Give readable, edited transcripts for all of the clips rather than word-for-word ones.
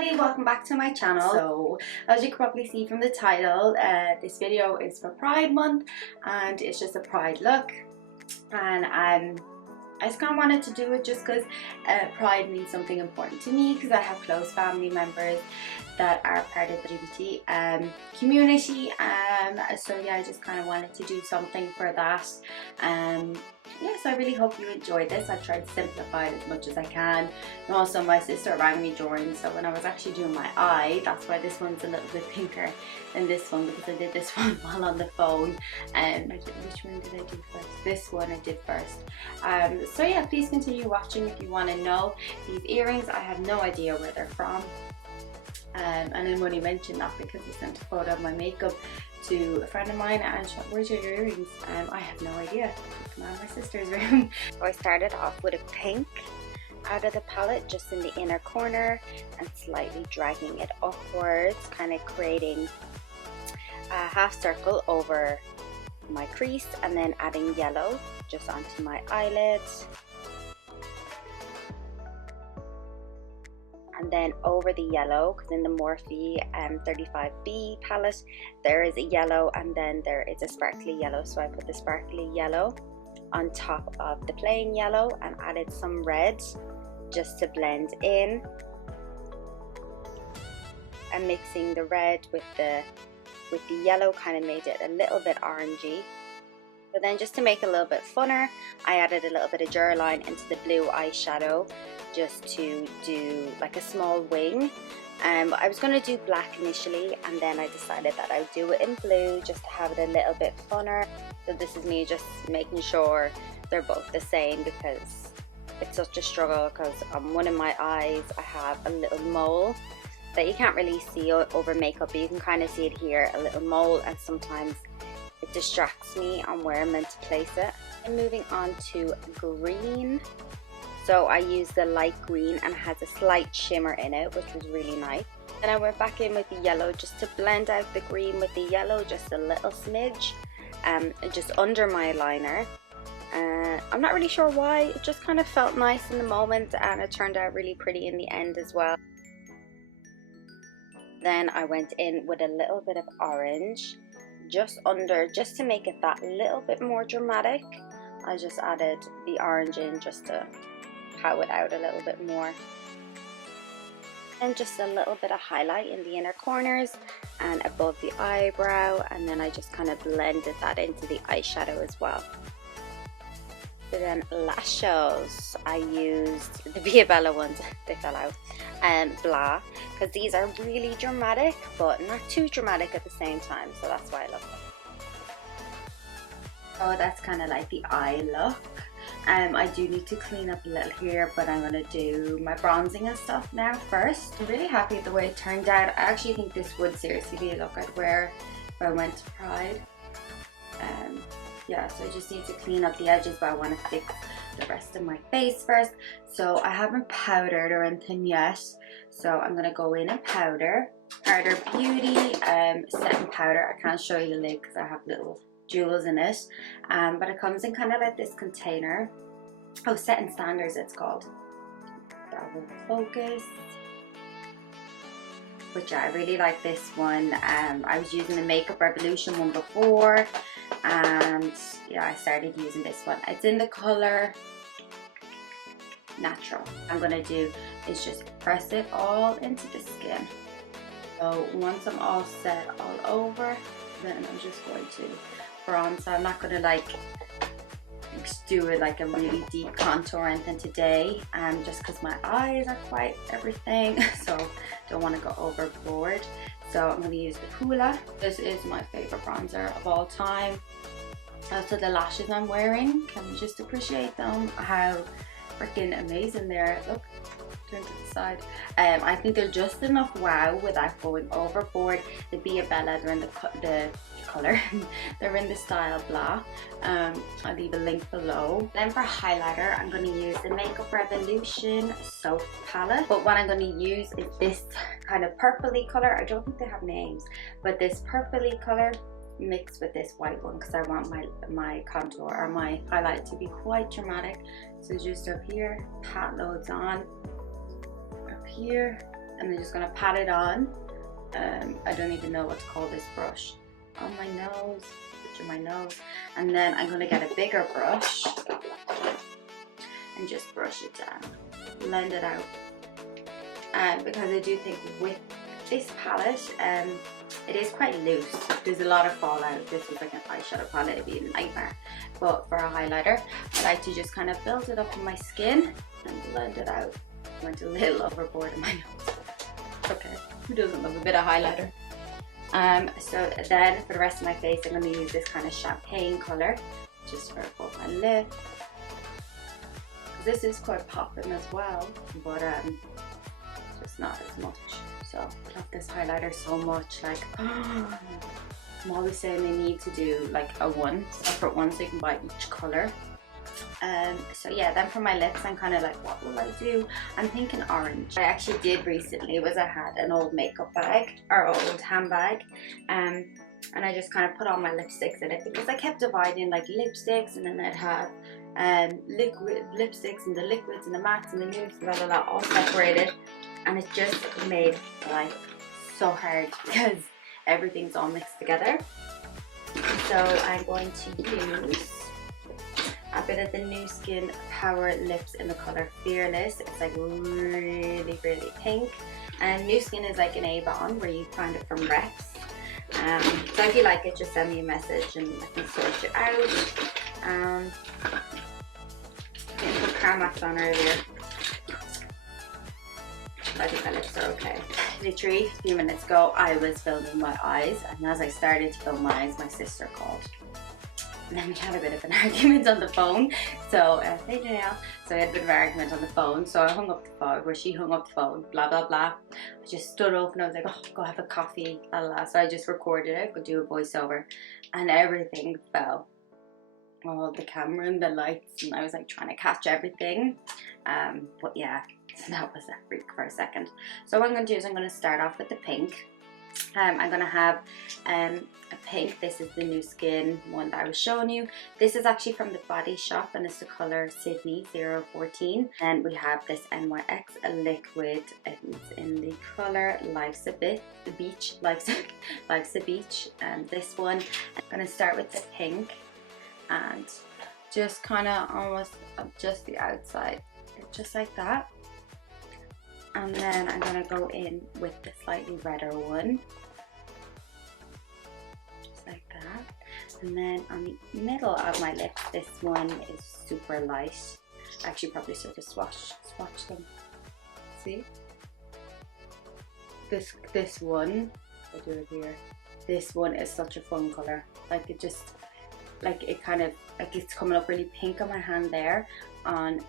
everybody, welcome back to my channel. So as you can probably see from the title, this video is for Pride Month and it's just a Pride look, and I just kind of wanted to do it just because Pride means something important to me, because I have close family members that are part of the LGBT community, so yeah, I just kind of wanted to do something for that. Yes, I really hope you enjoyed this. I tried to simplify it as much as I can. And also my sister rang me during, so when I was actually doing my eye, that's why this one's a little bit pinker than this one, because I did this one while on the phone. Which one did I do first? This one I did first. So yeah, please continue watching if you want to know. These earrings, I have no idea where they're from. And I'm only mentioned that because I sent a photo of my makeup to a friend of mine and she said, "Where's your earrings?" I have no idea. It's in my sister's room. So I started off with a pink out of the palette, just in the inner corner, and slightly dragging it upwards, kind of creating a half circle over my crease, and then adding yellow just onto my eyelids. And then over the yellow, because in the Morphe 35B palette there is a yellow and then there is a sparkly yellow, so I put the sparkly yellow on top of the plain yellow and added some red just to blend in, and mixing the red with the yellow kind of made it a little bit orangey. But then, just to make it a little bit funner, I added a little bit of Duraline into the blue eyeshadow just to do like a small wing. I was going to do black initially, and then I decided that I would do it in blue just to have it a little bit funner. So this is me just making sure they're both the same, because it's such a struggle, because on one of my eyes I have a little mole that you can't really see over makeup, but you can kind of see it here, a little mole, and sometimes it distracts me on where I'm meant to place it. And moving on to green. So I used the light green and it has a slight shimmer in it, which was really nice. Then I went back in with the yellow just to blend out the green with the yellow, just a little smidge, just under my liner. I'm not really sure why, it just kind of felt nice in the moment, and it turned out really pretty in the end as well. Then I went in with a little bit of orange just under, just to make it that little bit more dramatic. I just added the orange in just to pow it out a little bit more, and just a little bit of highlight in the inner corners and above the eyebrow, and then I just kind of blended that into the eyeshadow as well. So then lashes, I used the Via Bella ones, they fell out, and Blah, because these are really dramatic but not too dramatic at the same time, so that's why I love them. So that's kind of like the eye look. I do need to clean up a little here, but I'm going to do my bronzing and stuff now first. I'm really happy with the way it turned out. I actually think this would seriously be a look I'd wear if I went to Pride. Yeah, so I just need to clean up the edges, but I want to fix the rest of my face first. So I haven't powdered or anything yet, so I'm going to go in and powder. Harder Beauty setting powder. I can't show you the lid because I have little jewels in it, but it comes in kind of like this container. Oh, Setting Standards it's called. That will focus. But yeah, I really like this one. I was using the Makeup Revolution one before, and yeah, I started using this one. It's in the color Natural. What I'm gonna do is just press it all into the skin. So once I'm all set all over, then I'm just going to bronze. So I'm not gonna like do it like a really deep contour or anything today, just because my eyes are quite everything, so don't want to go overboard. So I'm going to use the Hoola. This is my favorite bronzer of all time. Also the lashes I'm wearing, can you just appreciate them, how freaking amazing they are. Look, turn to the side. I think they're just enough wow without going overboard. The Via Bella, they're in the color they're in the style Blah. I'll leave a link below. Then for highlighter, I'm going to use the Makeup Revolution Soap palette, but what I'm going to use is this kind of purpley color. I don't think they have names, but this purpley color mixed with this white one, because I want my contour or my highlight to be quite dramatic. So just up here, pat loads on, up here, and I'm just gonna pat it on. I don't even know what to call this brush. On my nose, picture my nose. And then I'm gonna get a bigger brush and just brush it down, blend it out. Because I do think with this palette, it is quite loose. There's a lot of fallout. If this was like an eyeshadow palette, it'd be a nightmare. But for a highlighter, I like to just kind of build it up on my skin and blend it out. Went a little overboard in my nose. Okay, who doesn't love a bit of highlighter? So then for the rest of my face, I'm going to use this kind of champagne colour just for above my lip. This is quite popping as well, but just not as much. So I love this highlighter so much. Like, I'm always saying they need to do like a separate one so you can buy each colour. So yeah, then for my lips, I'm kind of like, what will I do? I'm thinking orange. What I actually did recently was I had an old makeup bag, or old handbag, and I just kind of put all my lipsticks in it, because I kept dividing like lipsticks, and then I'd have liquid lipsticks and the liquids and the mattes and the nudes, blah blah blah, all separated, and it just made life so hard because everything's all mixed together. So I'm going to use a bit of the Nu Skin Power Lips in the colour Fearless. It's like really, really pink. And Nu Skin is like an Avon where you find it from reps. So if you like it, just send me a message and I can sort it out. I put Carmax on earlier. I think my lips are okay. Literally a few minutes ago, I was filming my eyes, and as I started to film my eyes, my sister called. And then we had a bit of an argument on the phone. So, hey Janelle. So we had a bit of an argument on the phone. So I hung up the phone, or she hung up the phone, blah, blah, blah. I just stood up and I was like, oh, go have a coffee, blah, blah. So I just recorded it, could do a voiceover, and everything fell. All the camera and the lights, and I was like trying to catch everything. But yeah, so that was a freak for a second. So what I'm going to do is I'm going to start off with the pink. I'm going to have a pink. This is the Nu Skin one that I was showing you. This is actually from the Body Shop, and it's the colour Sydney 014. And we have this NYX liquid. It's in the colour Life's a Beach. Life's a Beach. And this one, I'm going to start with the pink and just kind of almost adjust the outside, just like that. And then I'm going to go in with the slightly redder one, just like that. And then on the middle of my lips, this one is super light. Actually, probably should just swatch them. See? This one, I'll do it here. This one is such a fun colour. Like it just, like it kind of, like it's coming up really pink on my hand there. On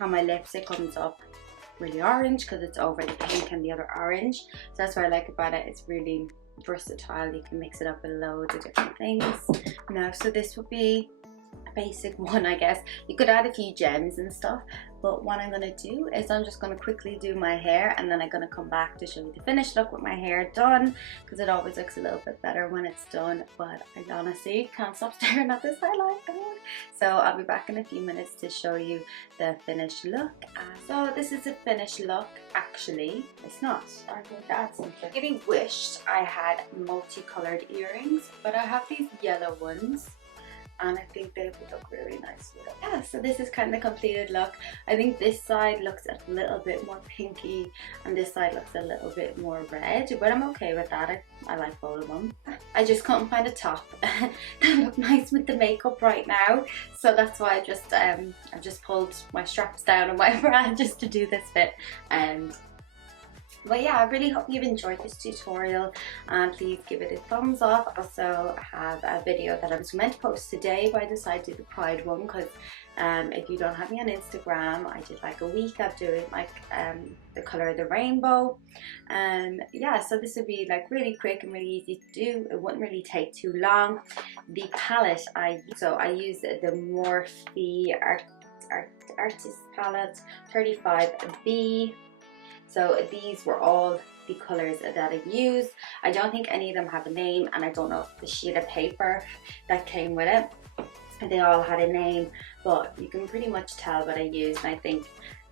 my lips it comes up really orange because it's over the pink and the other orange. So that's what I like about it. It's really versatile. You can mix it up with loads of different things. Now, so this would be a basic one, I guess. You could add a few gems and stuff, but what I'm going to do is I'm just going to quickly do my hair, and then I'm going to come back to show you the finished look with my hair done, because it always looks a little bit better when it's done. But I honestly can't stop staring at this highlight. So I'll be back in a few minutes to show you the finished look. So this is the finished look. Actually, it's not. I'm going to add something. I really wished I had multicolored earrings, but I have these yellow ones, and I think they would look really nice with it. Yeah, so this is kind of the completed look. I think this side looks a little bit more pinky and this side looks a little bit more red, but I'm okay with that. I like both of them. I just couldn't find a top that looked nice with the makeup right now, so that's why I just pulled my straps down on my bra just to do this fit. But yeah, I really hope you've enjoyed this tutorial, and please give it a thumbs up. I also have a video that I was meant to post today, but I decided to do the Pride one because if you don't have me on Instagram, I did like a week of doing like the colour of the rainbow. Yeah, so this would be like really quick and really easy to do. It wouldn't really take too long. The palette I use the Morphe Artist Palette 35B. So these were all the colours that I used. I don't think any of them have a name, and I don't know if the sheet of paper that came with it, they all had a name, but you can pretty much tell what I used. And I think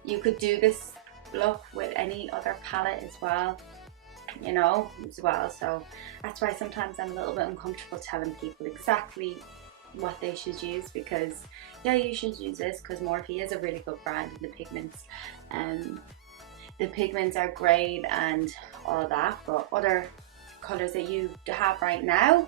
you could do this look with any other palette as well, you know, as well. So that's why sometimes I'm a little bit uncomfortable telling people exactly what they should use, because yeah, you should use this because Morphe is a really good brand, and the pigments are great and all that, but other colors that you have right now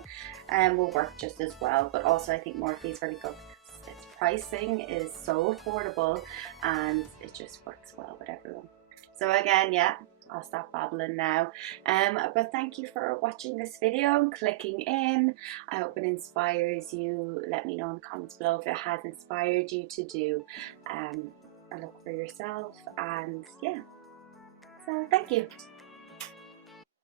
will work just as well. But also I think Morphe is really good because its pricing is so affordable and it just works well with everyone. So again, yeah, I'll stop babbling now. But thank you for watching this video and clicking in. I hope it inspires you. Let me know in the comments below if it has inspired you to do a look for yourself. And yeah, so thank you.